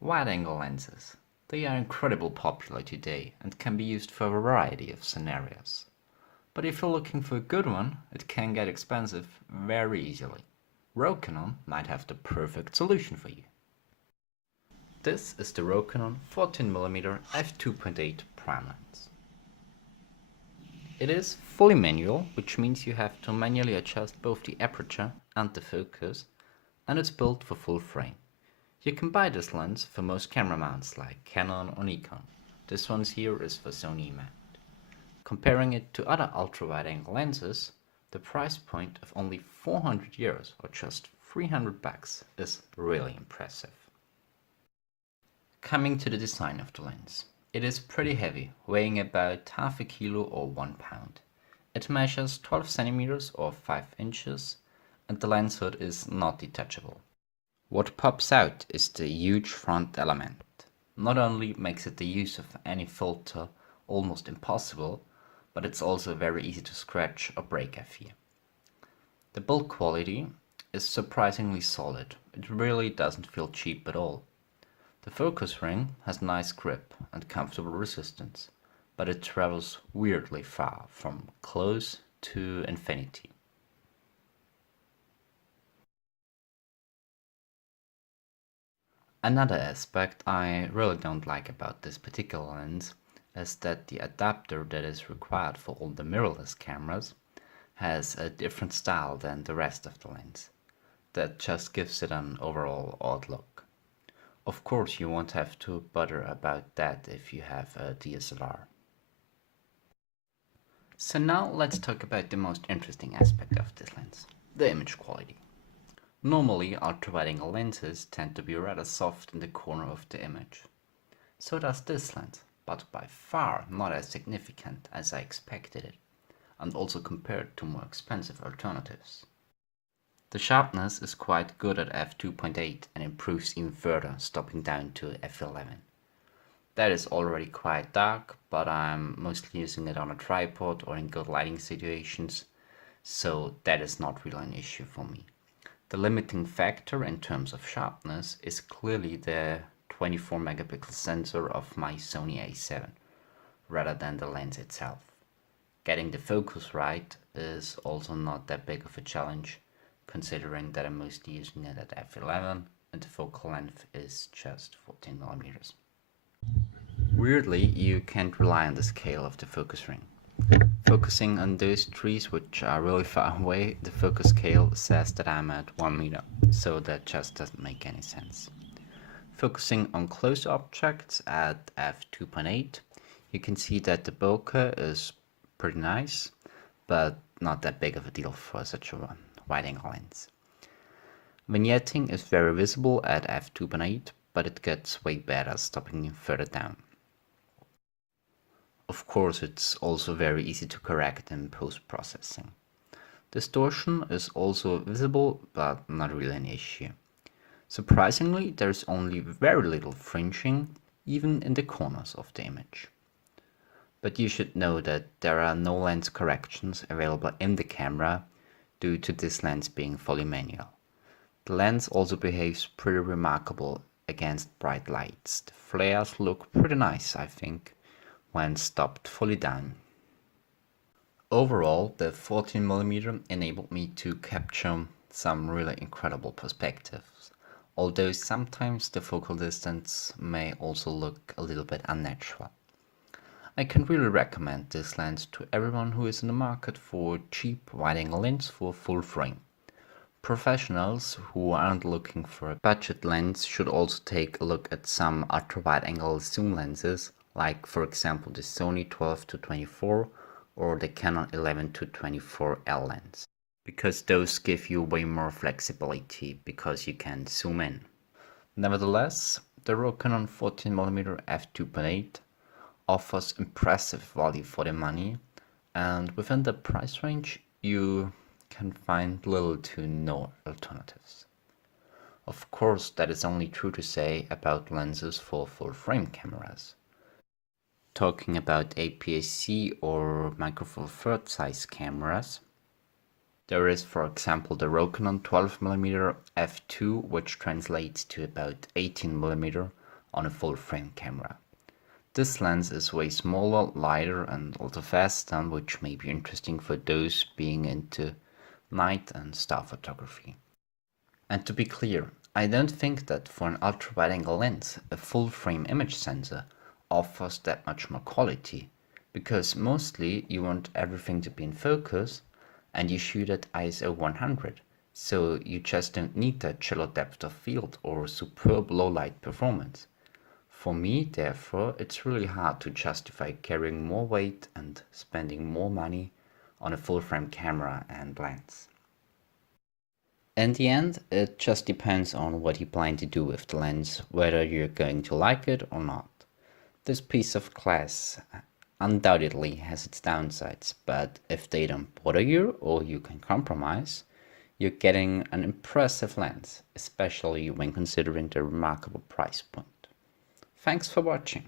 Wide-angle lenses. They are incredibly popular today and can be used for a variety of scenarios. But if you're looking for a good one, it can get expensive very easily. Rokinon might have the perfect solution for you. This is the Rokinon 14mm f2.8 prime lens. It is fully manual, which means you have to manually adjust both the aperture and the focus, and it's built for full frame. You can buy this lens for most camera mounts like Canon or Nikon. This one here is for Sony E-Mount. Comparing it to other ultra-wide-angle lenses, the price point of only 400 euros or just 300 bucks is really impressive. Coming to the design of the lens. It is pretty heavy, weighing about half a kilo or 1 pound. It measures 12 centimeters or 5 inches, and the lens hood is not detachable. What pops out is the huge front element. Not only makes it the use of any filter almost impossible, but it's also very easy to scratch or break, I fear. The build quality is surprisingly solid. It really doesn't feel cheap at all. The focus ring has nice grip and comfortable resistance, but it travels weirdly far from close to infinity. Another aspect I really don't like about this particular lens is that the adapter that is required for all the mirrorless cameras has a different style than the rest of the lens. That just gives it an overall odd look. Of course, you won't have to bother about that if you have a DSLR. So now let's talk about the most interesting aspect of this lens, the image quality. Normally, ultra-wide-angle lenses tend to be rather soft in the corner of the image. So does this lens, but by far not as significant as I expected it, and also compared to more expensive alternatives. The sharpness is quite good at f2.8 and improves even further, stopping down to f11. That is already quite dark, but I'm mostly using it on a tripod or in good lighting situations, so that is not really an issue for me. The limiting factor in terms of sharpness is clearly the 24 megapixel sensor of my Sony A7, rather than the lens itself. Getting the focus right is also not that big of a challenge, considering that I'm mostly using it at f11 and the focal length is just 14mm. Weirdly, you can't rely on the scale of the focus ring. Focusing on those trees which are really far away, the focus scale says that I'm at 1 meter, so that just doesn't make any sense. Focusing on close objects at f2.8, you can see that the bokeh is pretty nice, but not that big of a deal for such a wide-angle lens. Vignetting is very visible at f2.8, but it gets way better stopping further down. Of course, it's also very easy to correct in post-processing. Distortion is also visible, but not really an issue. Surprisingly, there's only very little fringing, even in the corners of the image. But you should know that there are no lens corrections available in the camera due to this lens being fully manual. The lens also behaves pretty remarkable against bright lights. The flares look pretty nice, I think, when stopped fully down. Overall, the 14mm enabled me to capture some really incredible perspectives, although sometimes the focal distance may also look a little bit unnatural. I can really recommend this lens to everyone who is in the market for cheap wide-angle lens for full frame. Professionals who aren't looking for a budget lens should also take a look at some ultra-wide-angle zoom lenses, like for example the Sony 12-24 or the Canon 11-24L lens, because those give you way more flexibility because you can zoom in. Nevertheless, the Rokinon 14mm f2.8 offers impressive value for the money, and within the price range you can find little to no alternatives. Of course, that is only true to say about lenses for full-frame cameras. Talking about APS-C or micro four thirds size cameras, there is for example the Rokinon 12mm f2, which translates to about 18mm, on a full-frame camera. This lens is way smaller, lighter and also faster, which may be interesting for those being into night and star photography. And to be clear, I don't think that for an ultra-wide-angle lens, a full-frame image sensor offers that much more quality, because mostly you want everything to be in focus and you shoot at ISO 100, so you just don't need that shallow depth of field or superb low-light performance. For me, therefore, it's really hard to justify carrying more weight and spending more money on a full-frame camera and lens. In the end, it just depends on what you plan to do with the lens, whether you're going to like it or not. This piece of glass undoubtedly has its downsides, but if they don't bother you or you can compromise, you're getting an impressive lens, especially when considering the remarkable price point. Thanks for watching.